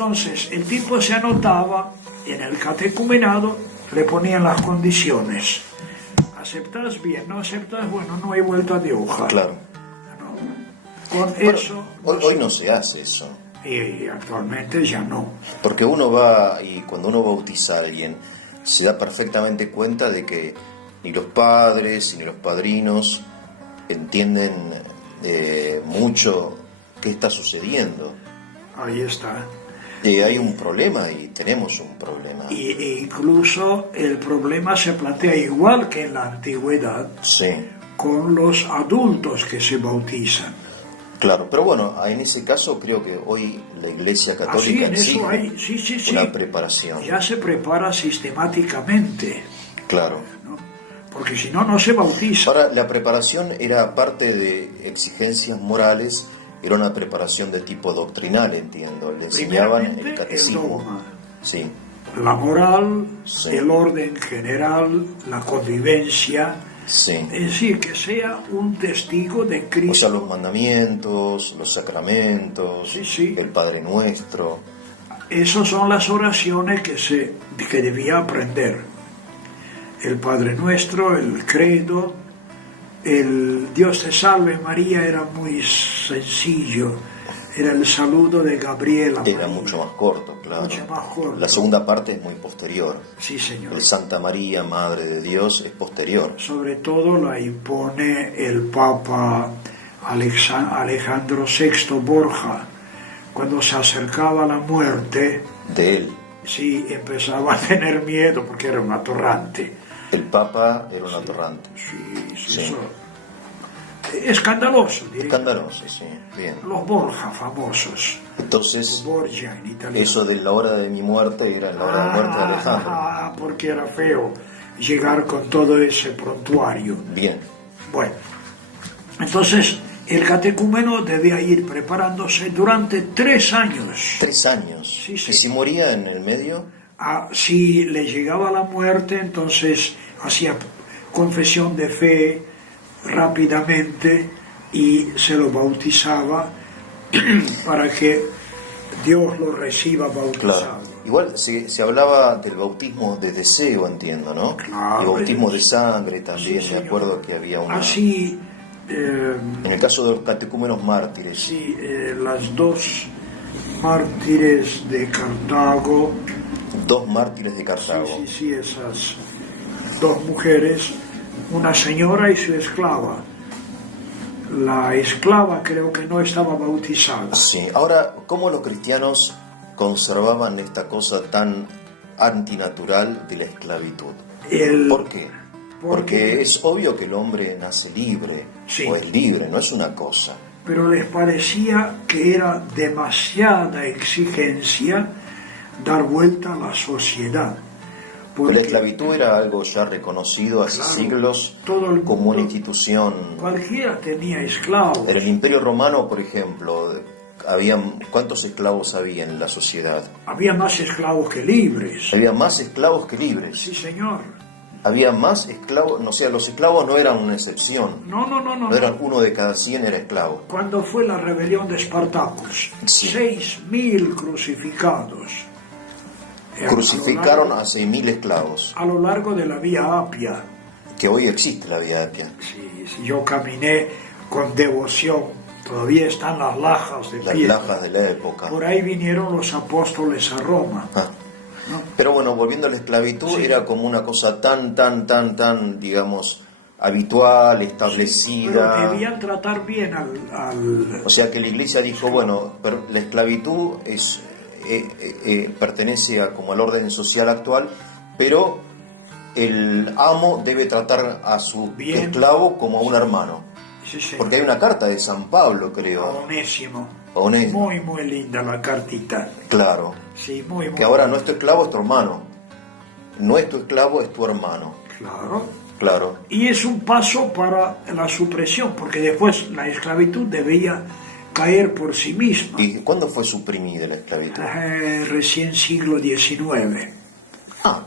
Entonces, el tipo se anotaba en el catecumenado, le ponían las condiciones. ¿Aceptás? Bien. ¿No aceptás? Bueno, no hay vuelta de hoja. Claro. ¿No? Con Bueno, eso... hoy no se hace eso. Y actualmente ya no. Porque uno va y cuando uno bautiza a alguien, se da perfectamente cuenta de que ni los padres ni los padrinos entienden mucho qué está sucediendo. Ahí está. Hay un problema y tenemos un problema. E incluso el problema se plantea igual que en la antigüedad, Sí, con los adultos que se bautizan. claro. Pero bueno, en ese caso creo que hoy la Iglesia Católica en exige eso hay, sí. una preparación. Ya se prepara sistemáticamente, Claro. ¿no? Porque si no, no se bautiza. Ahora, la preparación era parte de exigencias morales, era una preparación de tipo doctrinal, entiendo. Le enseñaban Primeramente, el catecismo. el dogma. Sí, La moral, Sí. el orden general, la convivencia, sí. es decir, que sea un testigo de O Cristo. sea, los mandamientos, los sacramentos, Sí. el Padre Nuestro. Esas son las oraciones que debía aprender. El Padre Nuestro, el Credo, el Dios te salve María era muy sencillo. Era el saludo de Gabriela. Era María. mucho más corto, claro. Mucho más corto. La segunda parte es muy posterior. Sí, señor. El Santa María, Madre de Dios, es posterior. Sobre todo la impone el Papa Alejandro VI Borja. Cuando se acercaba a la muerte, De él. sí, empezaba a tener miedo porque era un atorrante. El Papa era un atorrante. Sí, Sí. eso. Escandaloso, diría. Escandaloso, sí. Bien. Los Borja famosos. Entonces, Borgia en italiano. eso de la hora de mi muerte era la hora de muerte de Alejandro. Porque era feo llegar con todo ese prontuario. Bien. Bueno, entonces el catecúmeno debía ir preparándose durante 3 años. 3 años. Sí, ¿Y sí. si moría en el medio? Si le llegaba la muerte, entonces hacía confesión de fe rápidamente y se lo bautizaba para que Dios lo reciba bautizado. Claro. Igual se hablaba del bautismo de deseo, entiendo, ¿no? Claro. El bautismo de sangre también, Sí, me señor. acuerdo que había una... Así, En el caso de los catecúmenos mártires. sí, las 2 mártires de Cartago, 2 mártires de Cartago. sí, esas 2 mujeres, una señora y su esclava. La esclava creo que no estaba bautizada. Sí. Ahora, ¿cómo los cristianos conservaban esta cosa tan antinatural de la esclavitud? ¿Por qué? Porque es obvio que el hombre nace libre, Sí. o es libre, no es una cosa. Pero les parecía que era demasiada exigencia dar vuelta a la sociedad. Pero la esclavitud era algo ya reconocido hace Claro, siglos todo el como una mundo- institución. Cualquiera tenía esclavos. En el Imperio Romano, por ejemplo, ¿cuántos esclavos había en la sociedad? Había más esclavos que libres. Había más esclavos que libres. Sí, señor. Había más esclavos, no sé, los esclavos no eran una excepción. No. No eran uno de cada 100 era esclavo. Cuando fue la rebelión de Espartacus, Sí. 6.000 crucificados. Crucificaron a 6.000 esclavos, A lo largo de la Vía Apia. que hoy existe la Vía Apia. Sí, yo caminé con devoción. Todavía están las lajas de Las piedra. lajas de la época. Por ahí vinieron los apóstoles a Roma. Ah. ¿No? Pero bueno, volviendo a la esclavitud, Sí. era como una cosa tan, digamos, habitual, Pero establecida. debían tratar bien al... O sea que la Iglesia dijo, bueno, pero la esclavitud pertenece como al orden social actual, pero el amo debe tratar a su Bien. esclavo como a un hermano. Sí, sí, Porque hay una carta de San Pablo, a creo. Onésimo. Onésimo. Muy, muy linda la cartita. Claro. Sí, muy, muy Que ahora no es tu esclavo, es tu hermano. No es tu esclavo, es tu hermano. Claro. Claro. Y es un paso para la supresión, porque después la esclavitud debía caer por sí misma. ¿Y cuándo fue suprimida la esclavitud? Recién siglo XIX. Ah,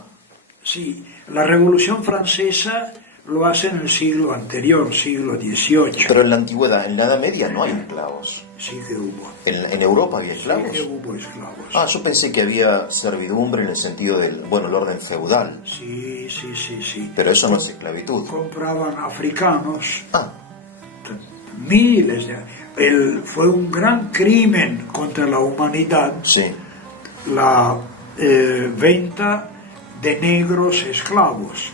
Sí, la Revolución Francesa lo hace en el siglo anterior, siglo XVIII. pero en la antigüedad, en la Edad Media no hay esclavos. Sí que hubo. ¿En Europa había esclavos? Sí que hubo esclavos. Ah, yo pensé que había servidumbre en el sentido del, bueno, el orden feudal. Sí. Pero eso no es esclavitud. Compraban africanos. Ah. Miles de... fue un gran crimen contra la humanidad. Sí. La venta de negros esclavos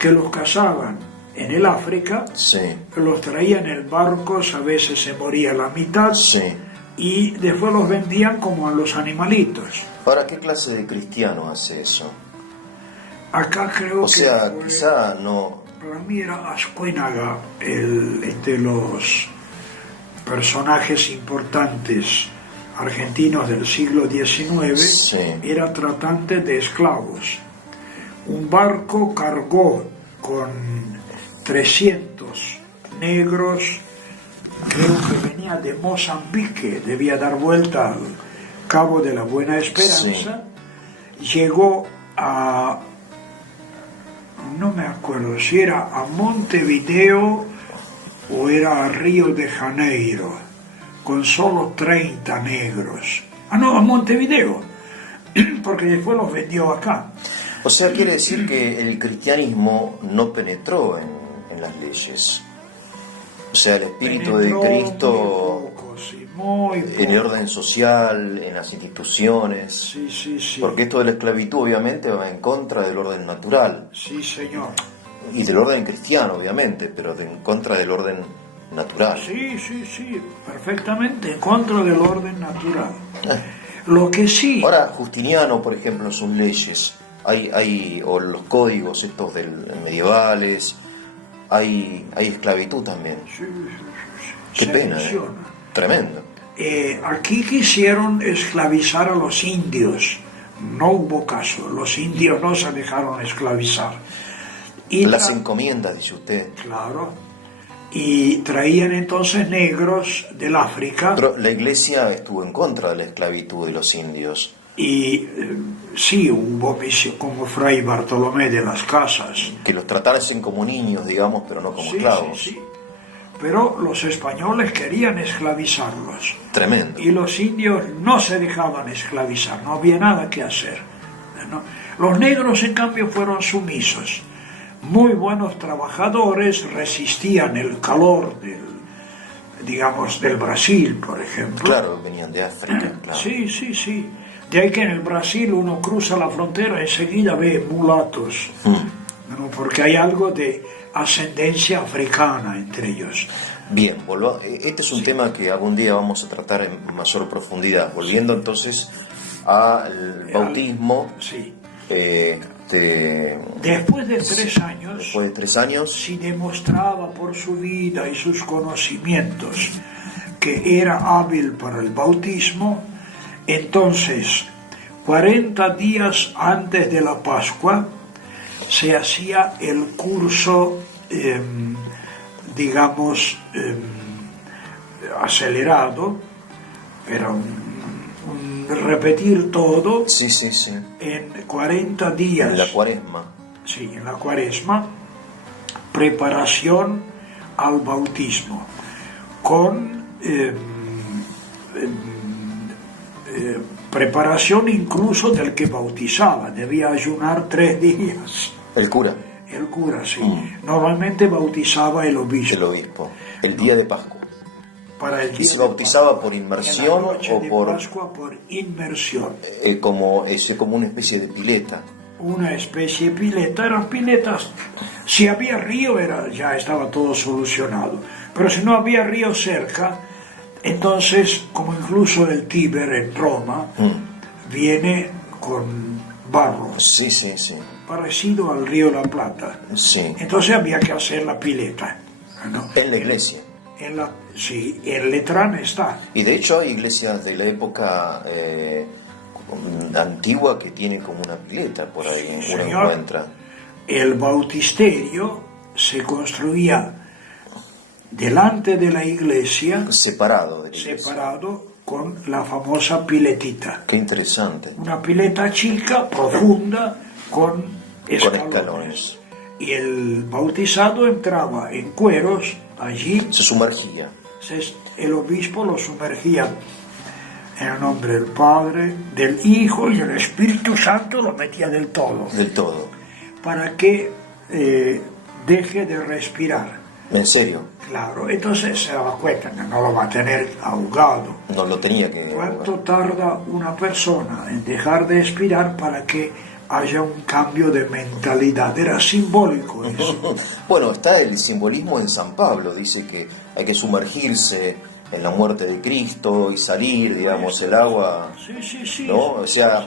que los cazaban en el África, sí. los traían en barcos, a veces se moría la mitad, sí. y después los vendían como a los animalitos. Ahora, ¿qué clase de cristiano hace eso? Acá creo o sea, quizá no... Para mí era Ascuénaga, de los personajes importantes argentinos del siglo XIX, sí. Era tratante de esclavos. Un barco cargó con 300 negros, creo que venía de Mozambique, debía dar vuelta al Cabo de la Buena Esperanza, sí. Llegó a, no me acuerdo si era a Montevideo o era a Río de Janeiro, con solo 30 negros. Ah, no, a Montevideo, porque después los vendió acá. O sea, quiere decir que el cristianismo no penetró en las leyes. O sea, el espíritu de Cristo muy poco. En el orden social, en las instituciones. Sí. Porque esto de la esclavitud obviamente va en contra del orden natural. Sí, señor. Y del orden cristiano, obviamente, pero en contra del orden natural. Sí, perfectamente en contra del orden natural. Lo que sí... Ahora, Justiniano, por ejemplo, en sus leyes, o los códigos estos medievales, hay esclavitud también. Sí. Qué pena, tremendo. Aquí quisieron esclavizar a los indios, no hubo caso, los indios no se dejaron esclavizar. Y las encomiendas, dice usted. Claro, y traían entonces negros del África. Pero la iglesia estuvo en contra de la esclavitud de los indios. Y sí, hubo como Fray Bartolomé de las Casas. Que los tratasen como niños, digamos, pero no como esclavos. Sí. Pero los españoles querían esclavizarlos. Tremendo. Y los indios no se dejaban esclavizar, no había nada que hacer, ¿no? Los negros, en cambio, fueron sumisos. Muy buenos trabajadores, resistían el calor del Brasil, por ejemplo. Claro, venían de África, claro. Sí. De ahí que en el Brasil uno cruza la frontera y enseguida ve mulatos, ¿no? Porque hay algo de ascendencia africana entre ellos. Bien, este es un tema que algún día vamos a tratar en mayor profundidad. Volviendo entonces al bautismo. Sí. Después de 3 años, si demostraba por su vida y sus conocimientos que era hábil para el bautismo, entonces 40 días antes de la Pascua se hacía el curso, acelerado, pero repetir todo sí. En 40 días. En la cuaresma. Sí, en la cuaresma, preparación al bautismo, con preparación incluso del que bautizaba, debía ayunar 3 días. ¿El cura? El cura, sí. Normalmente bautizaba el obispo. El obispo, el día de Pascua. Para el día ¿Y se bautizaba por inmersión o por Pascua por inmersión? Como una especie de pileta. Una especie de pileta, eran piletas. Si había río ya estaba todo solucionado. Pero si no había río cerca, entonces, como incluso el Tíber en Roma, viene con barro. Sí. Parecido al río La Plata. Sí. Entonces había que hacer la pileta, ¿no? En la iglesia. Sí, en Letrán está. Y de hecho hay iglesias de la época antigua que tienen como una pileta por ahí, sí, uno señor. encuentra. El bautisterio se construía delante de la iglesia, separado de la iglesia. Separado con la famosa piletita. Qué interesante. Una pileta chica, profunda, con escalones. Y el bautizado entraba en cueros allí. Se sumergía. Entonces el obispo lo sumergía en el nombre del Padre, del Hijo y del Espíritu Santo, lo metía del todo. Del todo. Para que deje de respirar. ¿En serio? Claro, entonces se daba cuenta que no lo va a tener ahogado. No lo tenía que... ¿Cuánto tarda una persona en dejar de expirar para que haya un cambio de mentalidad? Era simbólico eso. Bueno, está el simbolismo de San Pablo, dice que hay que sumergirse en la muerte de Cristo y salir, digamos, el agua, sí, ¿no? O sea,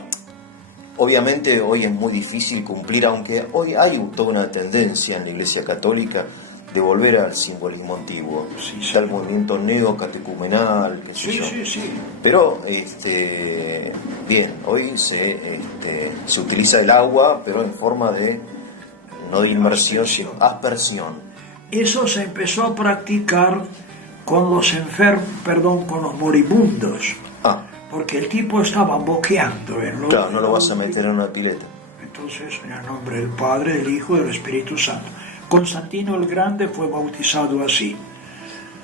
obviamente hoy es muy difícil cumplir, aunque hoy hay toda una tendencia en la Iglesia Católica de volver al simbolismo antiguo. Está el movimiento neocatecumenal, qué sé yo. Sí. Pero, bien, hoy se utiliza el agua, pero en forma de, no de inmersión, sino aspersión. Eso se empezó a practicar con los con los moribundos. Porque el tipo estaba boqueando. Claro, no lo vas a meter en una pileta. Entonces, en el nombre del Padre, del Hijo y del Espíritu Santo. Constantino el Grande fue bautizado así.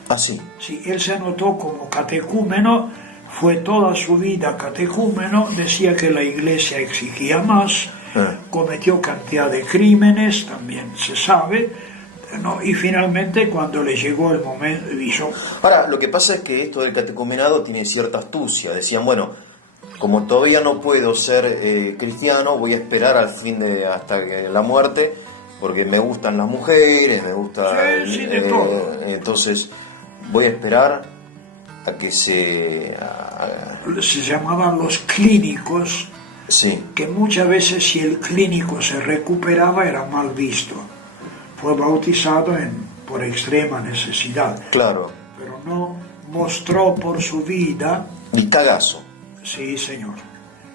¿Así? Sí, él se anotó como catecúmeno, fue toda su vida catecúmeno, decía que la Iglesia exigía más, cometió cantidad de crímenes, también se sabe, ¿no? Y finalmente cuando le llegó el momento hizo... Ahora, lo que pasa es que esto del catecumenado tiene cierta astucia. Decían, bueno, como todavía no puedo ser cristiano, voy a esperar hasta la muerte, porque me gustan las mujeres, me gusta... Sí, de todo. Entonces voy a esperar a que se llamaban los clínicos, sí. Que muchas veces si el clínico se recuperaba era mal visto. Fue bautizado por extrema necesidad. Claro. Pero no mostró por su vida... Ni cagazo. Sí, señor.